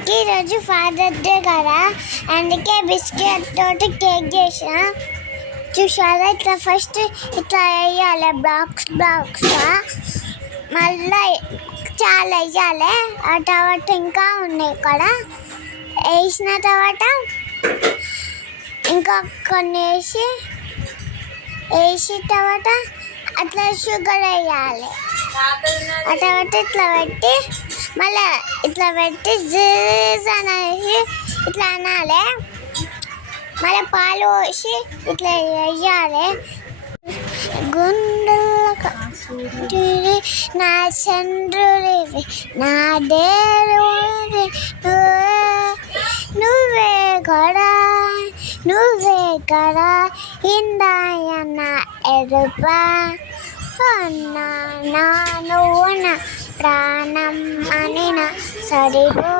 డాడీకి ఈరోజు fathers day కదా, అందుకే బిస్కెట్ తోటి కేక్ చేసిన. చూసారా, ఇట్లా ఫస్ట్ ఇట్లా వేయాలి బాక్స్గా, మళ్ళీ చాలా వేయాలి. ఆ తర్వాత ఇంకా ఉన్నాయి ఇక్కడ. వేసిన తర్వాత ఇంకా కొన్ని వేసి తర్వాత అట్లా షుగర్ వేయాలి. ఆ తర్వాత ఇట్లా పెట్టి మళ్ళీ ఇట్లా పెట్టి జీజ్ అనేసి ఇట్లా అనాలి. మళ్ళీ పాలు పోసి ఇట్లా వేయాలి. గుండెలకు నా చంద్రుడివి, నా దేవుడివి, నువ్వే కదా ఇందాయన ఎరుపా, నువ్వు నా ప్రాణం అని నా సరిపో.